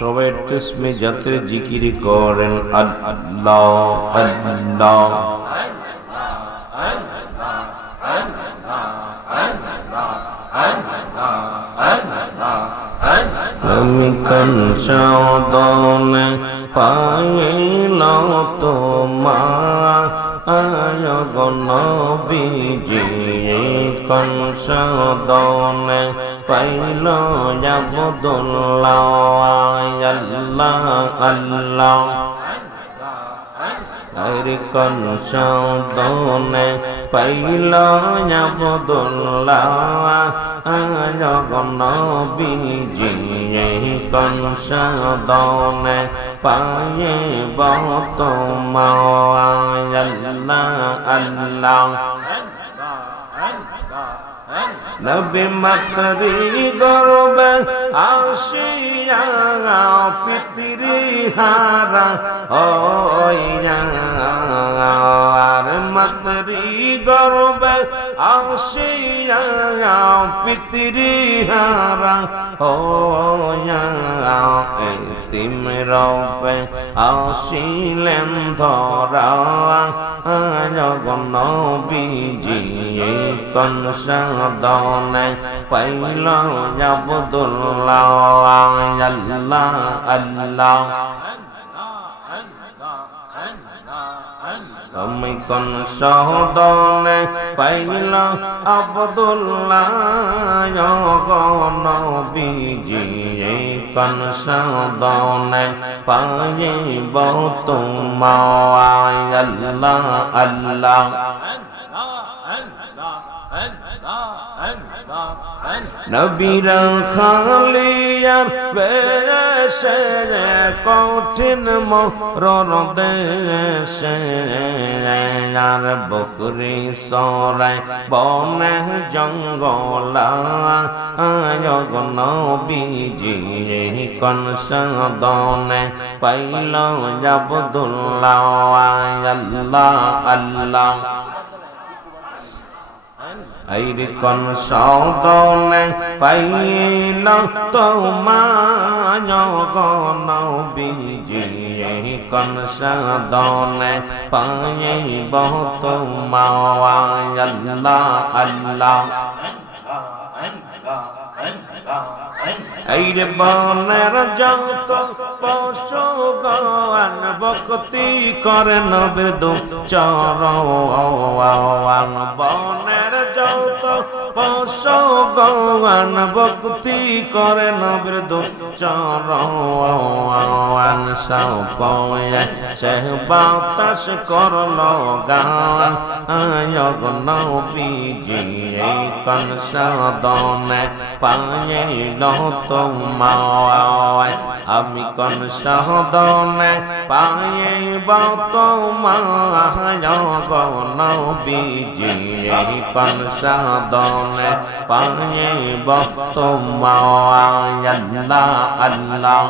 সবাই তসমি জাতের জিকির করেন আল্লাহ আল্লাহ। আমি কঞ্চদনে পাইলাম তোমার গো নবীজি, কঞ্চদনে পাইল আব্দুল্লাহ আল্লাহ আল্লাহ। আরে কঞ্চদনে পাইল আব্দুল্লাহ গো নবীজি, কঞ্চদনে পাইব তোমার আল্লাহ আল্লাহ। নবী মাতরি গর্বে আসিয়া ফিতরি হারা হইয়া, আর মাতরি গর্বে আসিয়া ফিতরি হারা হইয়া, এতিম রবে আসিলেন ধরা গো নবীজি, কঞ্চদনে পাইল আব্দুল্লাহ আল্লাহ আল্লাহ। আমি কঞ্চদনে পাইল আব্দুল্লাহ গো নবীজি, কঞ্চদনে পাইব তোমার আল্লাহ আল্লাহ। নবীরা খালিয়ার বেশে কঠিন মরণ দেশে, আর বকরি সরাই বনে জঙ্গলা গো নবীজি, কঞ্চদনে পাইল আব্দুল্লাহ আল্লাহ আল্লাহ। আইরে কঞ্চদনে পাইল তোমার গো নবীজি, কঞ্চদনে পাইব তোমার আল্লাহ আল্লাহ। আইরে বনের যত পশু গান ভক্তি করে নবীর দুচরণ, বনের যত পশু গান ভক্তি করে নবীর দুচরণ, সপয়ে সে বাতাস করল গান গো নবীজি, কঞ্চদনে পাইল তোমার, আমি কঞ্চদনে পাইব তোমার গো নবীজি, কঞ্চদনে পাইব তোমার আল্লাহ আল্লাহ।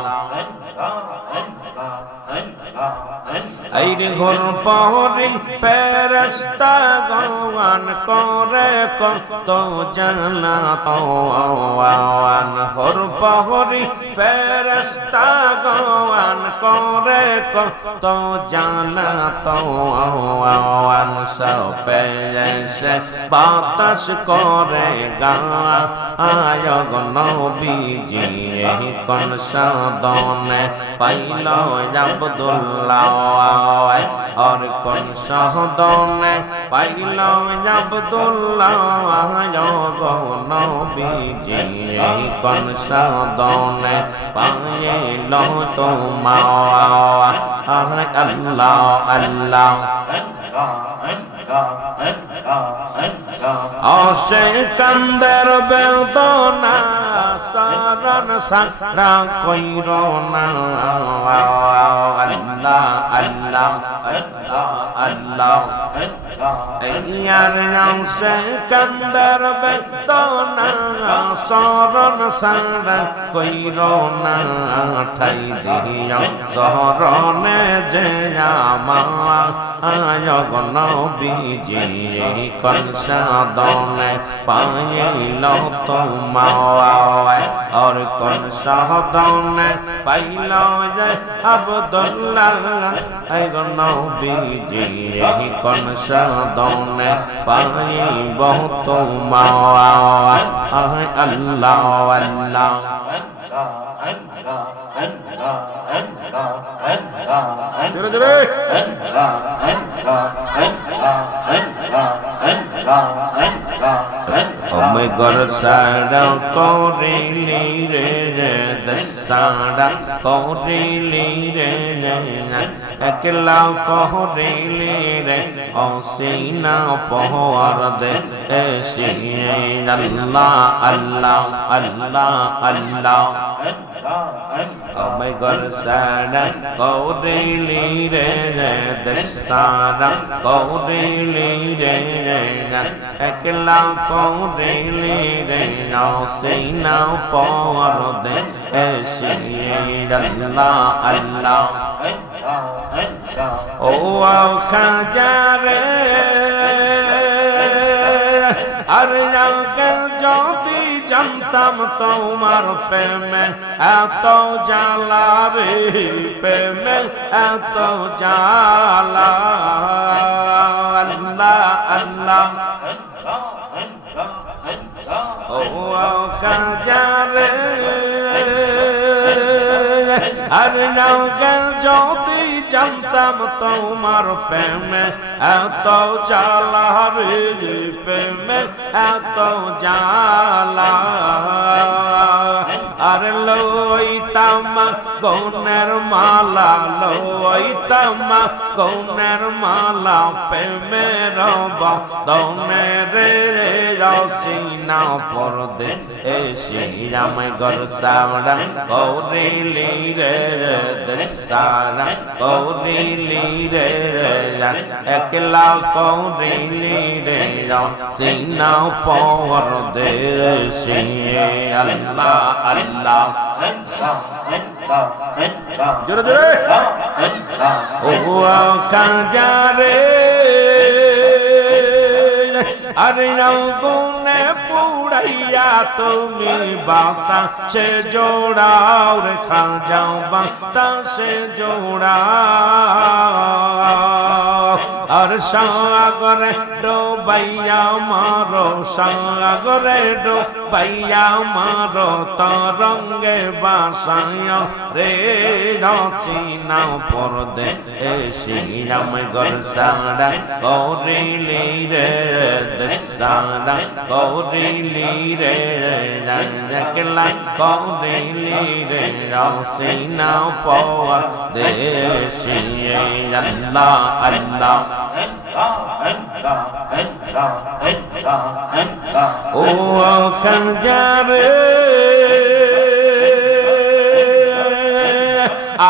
আইরে ঘর পহরি ফেরেশতা গান করে কত জানা তোয়ান, ঘর পহরি ফেরেশতা গান করে কত জানা তোয়ান, সপে এসে বাতাস করে গান গো নবীজি, কঞ্চদনে পাইল আব্দুল্লাহ আর কঞ্চদনে পাইল আব্দুল্লাহ গো নবীজি, কঞ্চদনে পাইল তোমার আল্লাহ আল্লাহ। অসে কান্দের বেদনা শরণ সারা কইর না আল্লাহ আল্লাহ আল্লাহ। ইয়ার অংশে কান্দার বেদনা শরণ সারা কইর না ঠাই দিও শরণে যে আমার আয়গ নবীজি কনসাদনে পাইল তোমায় और कौन साधने पाइल जे अब्दुल्लाह नबीजी कौन साधने पाइब तुम्हाय अल्लाह अल्लाह मैं गर साड़ा कौरिली रे दसाड़ा कौरिली रे अकेला कौरिली रे औसीना पहर दे ऐसी अल्लाह अल्लाह अल्लाह अल्लाह मैं गर साड़ा कौरिली रे दसाड़ा कौरिली रे अकेला कौरिली रे औसीना पहर दे ऐसी अल्लाह अल्लाह ओ खाजा रे अरे যদি জানতাম তোমার প্রেমে এত জ্বালা রে প্রেমে এত জ্বালা আল্লাহ আল্লাহ ও খাজা রে अरे যদি জানতাম তোমার প্রেমে এত জ্বালা রে প্রেমে এত জ্বালা আর লইতাম গৌনের মালা লইতাম গৌনের মালা প্রেমের বদনে রে রসিনা পরদে এসে আমি গর সাওড়া কৌরিলি রে দসারা কৌরিলি রে একলা কৌরিলি রে রসিনা পরদে এসে আল্লাহ আল্লাহ জোরে জোরে ও কাজা রে अरे गुने पुड़ैया তুমি বাতাসে জোড়াও রে খাজাও বাতাসে জোড়াও আর সাগরে ডোবাইয়া মারো সাগরে ডোবাইয়া মারো তরঙ্গে বাসায় রে রসিনা পরদে এসে আমি গর সারা কৌরিলি রে দসারা কৌরিলি রে একলা কৌরিলি রে রসিনা পরদে এসে আল্লাহ আল্লাহ ও খাজা রে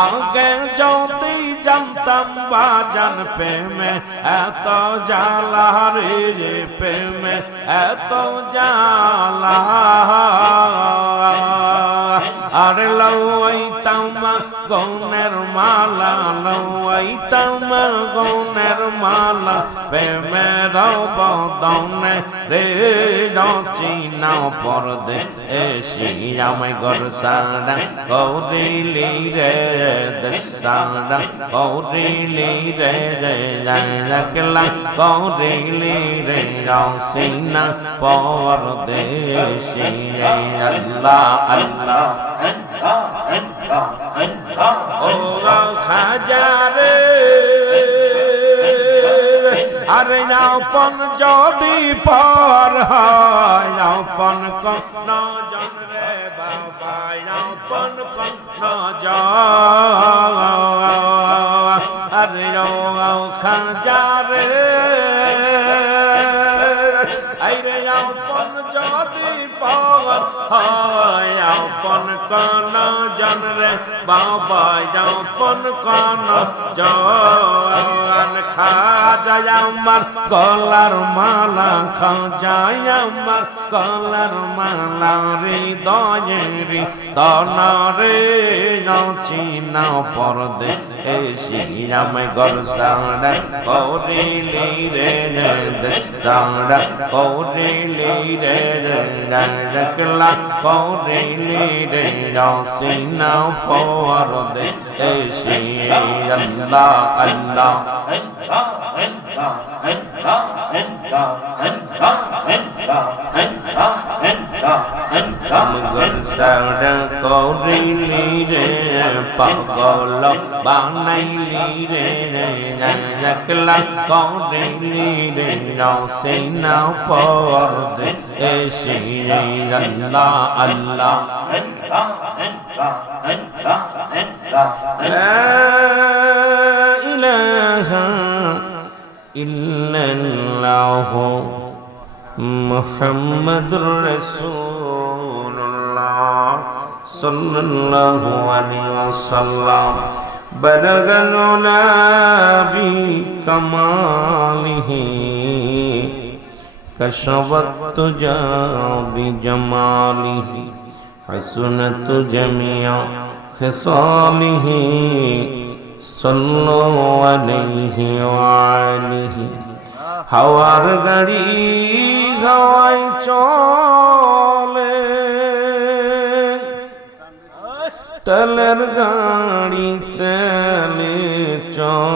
আগে যদি জানতাম বাজান প্রেমে এত জ্বালা রে প্রেমে এত জ্বালা আর লইতাম গৌনের মালা লইতাম গৌনের মালা প্রেমের বদনে রে রচিনা পরদে এসে আমি গর সারা কৌরিলি রে দসারা কৌরিলি রে একলা কৌরিলি রে রচিনা পরদে এসে আল্লাহ আল্লাহ ও খাজা রে আরে আপন যদি পর হয় আপন কোন জন রে বাবা আপন কোন জন আরে ও খাজা রে আরে আপন যদি পর হয় আপন কোন জন জন রে বাবা আপন কোন জন খাজা আমার গলার মালা খাজা আমার গলার মালা হৃদয়েরি দনরে চিনা পরদে এসিয়ামে গরসাড়া করিলি রে দস্তাড়া করিলি রে রকলা করিলি রে চিনা পরদে এসিয়া আল্লাহ আল্লাহ গরসাড়া করিলি রে পাগল বানাইলি রে রকলা করিলি রে সিনা পরদে এসিয়া আল্লাহ আল্লাহ লা ইলাহা ইল্লাল্লাহু মুহাম্মাদুর রাসূলুল্লাহ সাল্লাল্লাহু আলাইহি ওয়াসাল্লাম বালাগাল উলা বি কামালিহি কাশাফাত তুজা বি জামালিহি হাসনাত জামিয়া খিসালিহি সাল্লাল্লাহু আলাইহি ওয়া আলিহি হাওয়ার গাড়ি হাওয়ায় চলে তেলের গাড়ি তেলে চলে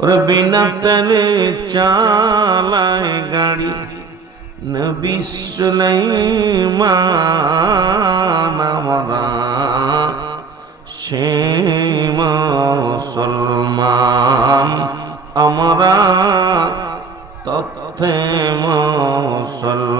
ওরে বিনা তেলে চালায় গাড়ি নবী সুলাইমান আমরা সে মুসলমান আমরা তথ্যে মুসলমান